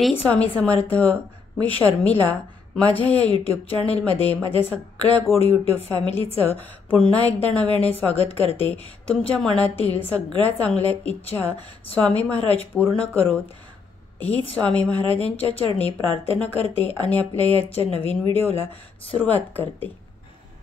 श्री स्वामी समर्थ. मी शर्मिला. माझ्या या यूट्यूब चॅनलमध्ये माझ्या सगळ्या गोड यूट्यूब फॅमिलीचं पुन्हा एकदा नव्याने स्वागत करते. तुमच्या मनातील सगळ्या चांगल्या इच्छा स्वामी महाराज पूर्ण करोत हीच स्वामी महाराजांच्या चरणी प्रार्थना करते आणि आपल्या याच्या नवीन व्हिडिओला सुरुवात करते.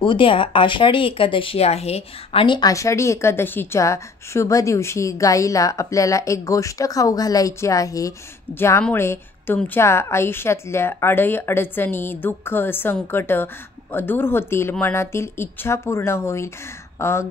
उद्या आषाढी एकादशी आहे आणि आषाढी एकादशीच्या शुभ दिवशी गाईला आपल्याला एक गोष्ट खाऊ घालायची आहे, ज्यामुळे तुमच्या आयुष्यातल्या अडचणी, दुःख, संकट दूर होतील, मनातील इच्छा पूर्ण होईल.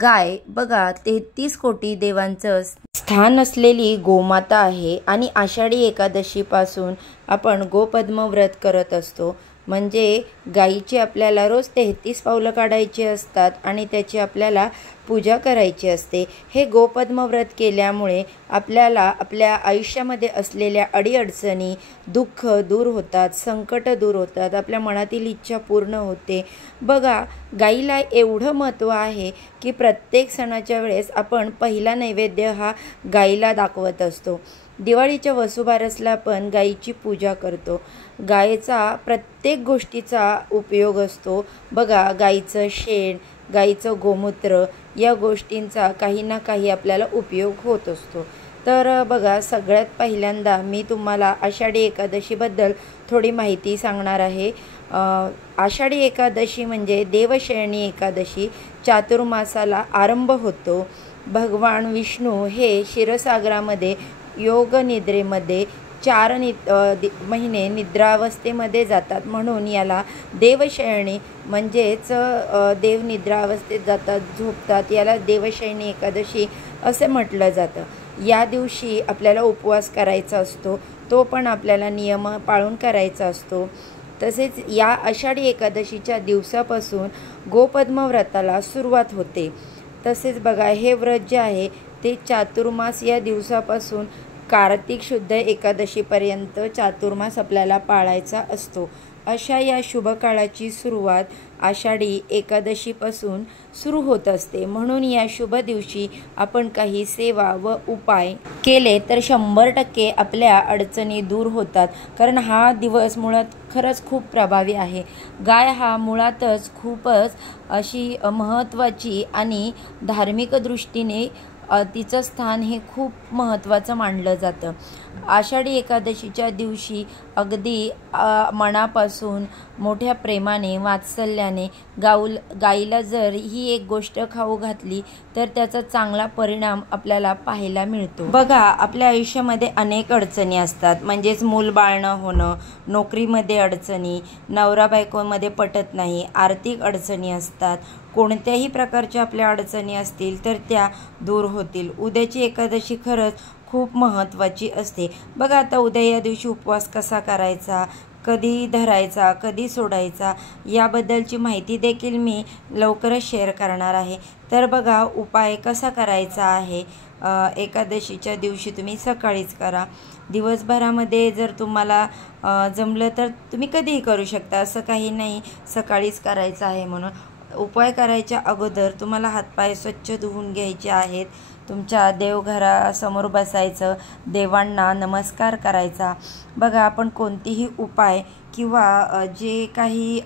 गाय बघा 33 कोटी देवांचं स्थान असलेली गोमाता आहे आणि आषाढी एकादशीपासून आपण गोपद्म व्रत करत असतो. म्हणजे गाईची आपल्याला रोज 33 पावलं काढायची असतात आणि त्याची आपल्याला पूजा करायची असते. हे गोपद्म व्रत केल्यामुळे आपल्याला आपल्या आयुष्यामध्ये असलेल्या अडीअडचणी, दुःख दूर होतात, संकट दूर होतात, आपल्या मनातील इच्छा पूर्ण होते. बघा, गाईला एवढं महत्त्व आहे की प्रत्येक सणाच्या वेळेस आपण पहिला नैवेद्य हा गाईला दाखवत असतो. दिवाळीच्या वसुबारसला पण गाईची पूजा करतो. गायीचा प्रत्येक गोष्टीचा उपयोग असतो. बघा, गाईचं शेण, गाईचं गोमूत्र या गोष्टींचा काही ना काही आपल्याला उपयोग होत असतो. तर बघा, सगळ्यात पहिल्यांदा मी तुम्हाला आषाढी एकादशीबद्दल थोडी माहिती सांगणार आहे. आषाढी एकादशी म्हणजे देवशयनी एकादशी. चातुर्मासाला आरंभ होतो. भगवान विष्णू हे क्षीरसागरामध्ये योग निद्रेमध्ये 4 महिने निद्रावस्थेमध्ये जातात, म्हणून याला देवशयनी म्हणजेच देव निद्रावस्थेत जातात, झोपतात, याला देवशयनी एकादशी असे म्हटलं जातं. या दिवशी आपल्याला उपवास करायचा असतो, तो पण आपल्याला नियम पाळून करायचा असतो. तसेच या आषाढी एकादशीच्या दिवसापासून गोपद्म व्रताला सुरुवात होते. तसेच बघा, हे व्रत जे आहे ते चातुर्मास या दिवसापासून कार्तिक शुद्ध एकादशीपर्यंत चातुर्मास आपल्याला पाळायचा असतो. अशा या शुभ काळाची सुरुवात आषाढी एकादशीपासून सुरू होत असते. म्हणून या शुभ दिवशी आपण काही सेवा व उपाय केले तर 100% आपल्या अडचणी दूर होतात. कारण हा दिवस मुळात खरंच खूप प्रभावी आहे. गाय हा मुळातच खूपच अशी महत्त्वाची आणि धार्मिक दृष्टीने तिचं स्थान हे खूप महत्त्वाचं मानलं जातं. आषाढी एकादशीच्या दिवशी अगदी मनापासून मोठ्या प्रेमाने, वात्सल्याने गाईला जर ही एक गोष्ट खाऊ घातली तर त्याचा चांगला परिणाम आपल्याला पाहायला मिळतो. बघा, आपल्या आयुष्यामध्ये अनेक अडचणी असतात. म्हणजेच मूलबाळ न होणं, नोकरीमध्ये अडचणी, नवरा बायकोमध्ये पटत नाही, आर्थिक अडचणी असतात. कोणत्याही प्रकारच्या आपल्या अडचणी असतील तर त्या दूर होतील. उद्याची एकादशी खरंच खूप महत्त्वाची असते. बघा, आता उद्या या दिवशी उपवास कसा करायचा, कधी धरायचा, कधी सोडायचा याबद्दलची माहिती देखील मी लवकरच शेअर करणार आहे. तर बघा, उपाय कसा करायचा आहे. एकादशीच्या दिवशी तुम्ही सकाळीच करा. दिवसभरामध्ये जर तुम्हाला जमलं तर तुम्ही कधीही करू शकता, असं काही नाही सकाळीच करायचं आहे म्हणून. उपाय करायच्या अगोदर तुम्हाला हातपाय स्वच्छ धुवून घ्यायचे आहेत. तुमच्या देवघरासमोर बसायचं, देवांना नमस्कार करायचा. बघा, आपण कोणतीही उपाय किंवा जे काही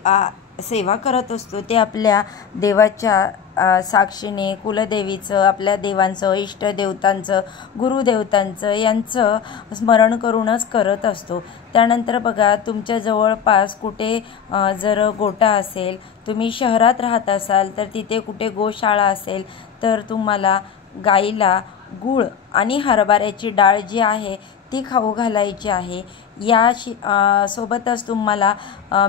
सेवा करत असतो ते आपल्या देवाच्या साक्षीने, कुलदेवीचं, आपल्या देवांचं, इष्टदेवतांचं, गुरुदेवतांचं यांचं स्मरण करूनच करत असतो. त्यानंतर बघा, तुमच्या जवळपास कुठे जर गोठा असेल, तुम्ही शहरात राहत असाल तर तिथे कुठे गोशाळा असेल तर तुम्हाला गाईला गूळ आणि हरभऱ्याची डाळ जी आहे ती खाऊ घालायची आहे. या सोबतच तुम्हाला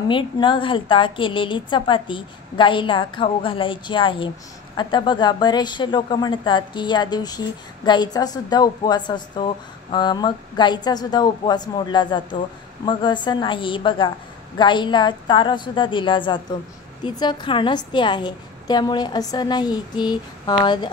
मीठ न घालता केलेली चपाती गाईला खाऊ घालायची आहे. आता बघा, बरेचसे लोक म्हणतात की या दिवशी गाईचासुद्धा उपवास असतो, मग गाईचासुद्धा उपवास मोडला जातो. मग असं नाही. बघा, गाईला चारासुद्धा दिला जातो, तिचं खाणंच ते आहे. त्यामुळे असं नाही की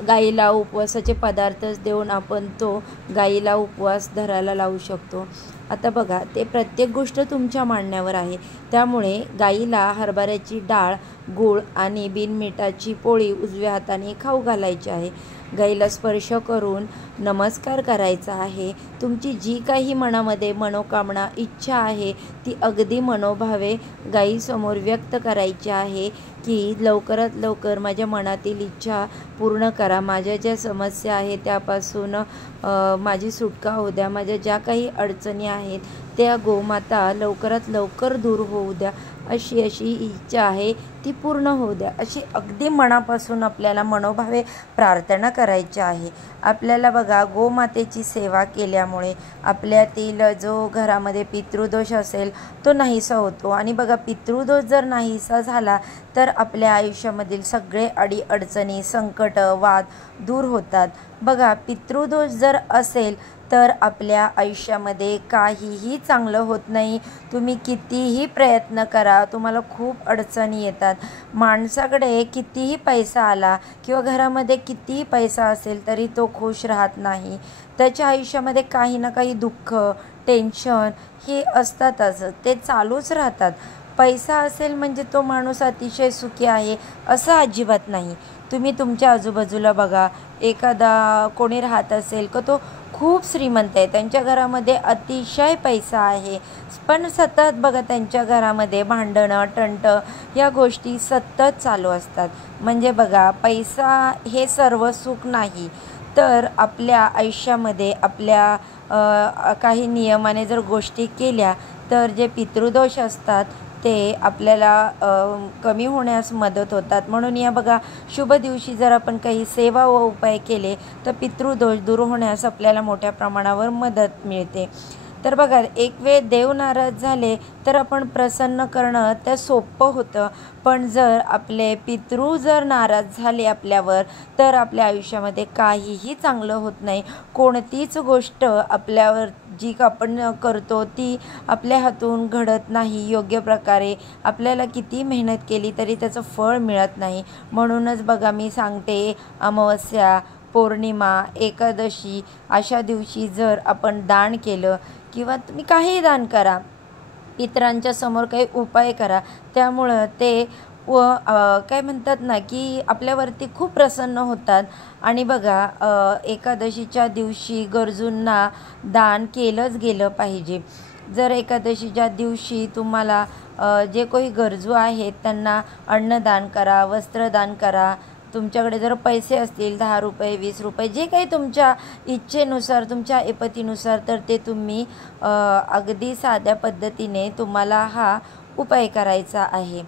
गाईला उपवासाचे पदार्थच देऊन आपण तो गाईला उपवास धरायला लावू शकतो. आता बघा, ते प्रत्येक गोष्ट तुमच्या मानण्यावर आहे. त्यामुळे गाईला हरभऱ्याची डाळ, गूळ आणि बिनमिठाची पोळी उजव्या हाताने खाऊ घालायची आहे. गाईला स्पर्श करून नमस्कार करायचा आहे। तुमची जी काही मनामध्ये मनोकामना इच्छा आहे ती अगदी मनोभावे गाईसमोर व्यक्त करायची आहे की लवकरात लवकर माझ्या मनातील इच्छा पूर्ण करा, माझ्या ज्या समस्या आहेत त्यापासून माझी सुटका होऊ द्या, माझ्या ज्या काही अडचणी आहेत त्या गोमाता लवकरात लवकर दूर होऊ द्या, अशी इच्छा आहे ती पूर्ण होऊ द्या, अशी अगदी मनापासून आपल्याला मनोभावे प्रार्थना करायची आहे। आपल्याला बघा, गोमातेची सेवा केल्यामुळे आपल्यातील जो घरामध्ये पितृदोष असेल तो नाहीसा होतो। आणि बघा, पितृदोष जर नाहीसा झाला तर आपल्या आयुष्यामधील सगळे अडीअडचणी, संकट, वाद दूर होतात। बघा, पितृदोष जर असेल तर आपल्या आयुष्यामध्ये काहीही चांगलं होत नाही। तुम्ही कितीही प्रयत्न करा, तुम्हाला खूप अडचणी येतात। माणसाकडे कितीही पैसा आला किंवा घरामध्ये कितीही पैसा असेल तरी तो खुश राहत नाही। त्याच्या आयुष्यामध्ये काही ना काही दुःख, टेन्शन हे असतातच, ते चालूच राहतात। पैसा असेल म्हणजे तो माणूस अतिशय सुखी आहे असं अजिबात नाही। तुम्ही तुमच्या आजूबाजूला बघा, एखादा कोणी राहत असेल का तो खूप श्रीमंत आहे, त्यांच्या घरामध्ये अतिशय पैसा आहे, पण सतत बघा त्यांच्या घरामध्ये भांडणं, तंट या गोष्टी सतत चालू असतात। म्हणजे बघा, पैसा हे सर्व सुख नाही। तर आपल्या आयुष्यामध्ये आपल्या काही नियमाने जर गोष्टी केल्या तर जे पितृदोष असतात ते आपल्याला कमी होण्यास मदत होतात। म्हणून या बघा, शुभ दिवशी जर आपण काही सेवा व उपाय केले तर पितृदोष दूर होण्यास आपल्याला मोठ्या प्रमाणावर मदत मिळते। तर बघा, एक वेळ देव नाराज झाले तर आपण प्रसन्न करणं ते सोपं होतं, पण जर आपले पितृ जर नाराज झाले आपल्यावर तर आपल्या आयुष्यामध्ये काहीही चांगलं होत नाही। कोणतीच गोष्ट आपल्यावर जी आपण करतो ती आपल्या हातून घडत नाही योग्य प्रकारे। आपल्याला किती मेहनत केली तरी त्याचं फळ मिळत नाही। म्हणूनच बघा, मी सांगते, अमावस्या, पौर्णिमा, एकादशी अशा दिवशी जर आपण दान केलं किंवा तुम्ही काही दान करा, पितरांच्या समोर काही उपाय करा, त्यामुळं ते काय म्हणतात ना की आपल्यावरती खूप प्रसन्न होतात। आणि बघा, एकादशीच्या दिवशी गरजूंना दान केलंच गेलं पाहिजे। जर एकादशीच्या दिवशी तुम्हाला जे काही गरजू आहेत त्यांना अन्नदान करा, वस्त्रदान करा। तुमच्याकडे जर पैसे असतील 10 रुपये, 20 रुपये, जे काही तुमच्या इच्छेनुसार, तुमच्या ऐपतीनुसार, तर ते तुम्ही अगदी साध्या पद्धतीने तुम्हाला हा उपाय करायचा आहे।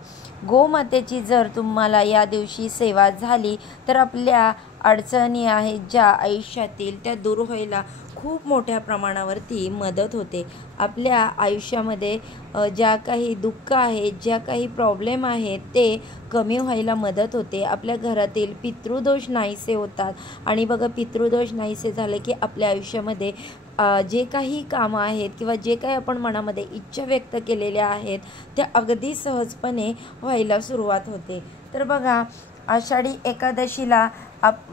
गोमातेची जर तुम्हाला या दिवशी सेवा झाली तर आपल्या अडचणी आहेत ज्या आयुष्यातील त्या दूर व्हायला खूप मोठ्या प्रमाणावरती मदत होते। आपल्या आयुष्यामध्ये ज्या काही दुःख आहेत, ज्या काही प्रॉब्लेम आहेत ते कमी व्हायला मदत होते। आपल्या घरातील पितृदोष नाहीसे होतात। आणि बघा, पितृदोष नाहीसे झाले की आपल्या आयुष्यामध्ये जे काही कामं आहेत किंवा जे काही आपण मनामध्ये इच्छा व्यक्त केलेल्या आहेत त्या अगदी सहजपणे व्हायला सुरुवात होते। तर बघा, आषाढी एकादशीला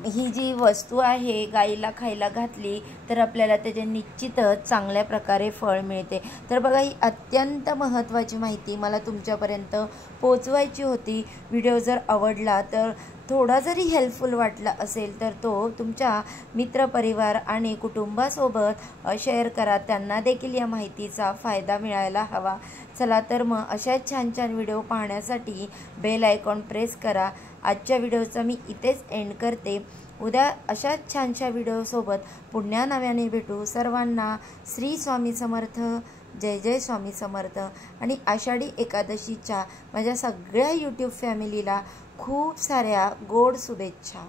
ही जी वस्तू आहे गाईला खायला घातली तर आपल्याला त्याचे निश्चितच चांगल्या प्रकारे फळ मिळते। तर बघा, ही अत्यंत महत्त्वाची माहिती मला तुमच्यापर्यंत पोचवायची होती। व्हिडिओ जर आवडला तर थोडा जरी हेल्पफुल वाटला असेल तर तो तुमच्या मित्रपरिवार आणि कुटुंबासोबत शेअर करा, त्यांना देखील या माहितीचा फायदा मिळायला हवा। चला तर मग अशाच छान छान व्हिडिओ पाहण्यासाठी बेल आयकॉन प्रेस करा। आजच्या व्हिडिओचा मी इथेच एंड करते। उद्या अशाच छानशा व्हिडिओसोबत पुन्हा नव्याने भेटू। सर्वांना श्री स्वामी समर्थ, जय जय स्वामी समर्थ। आणि आषाढी एकादशीच्या माझ्या सगळ्या यूट्यूब फॅमिलीला खूप साऱ्या गोड शुभेच्छा।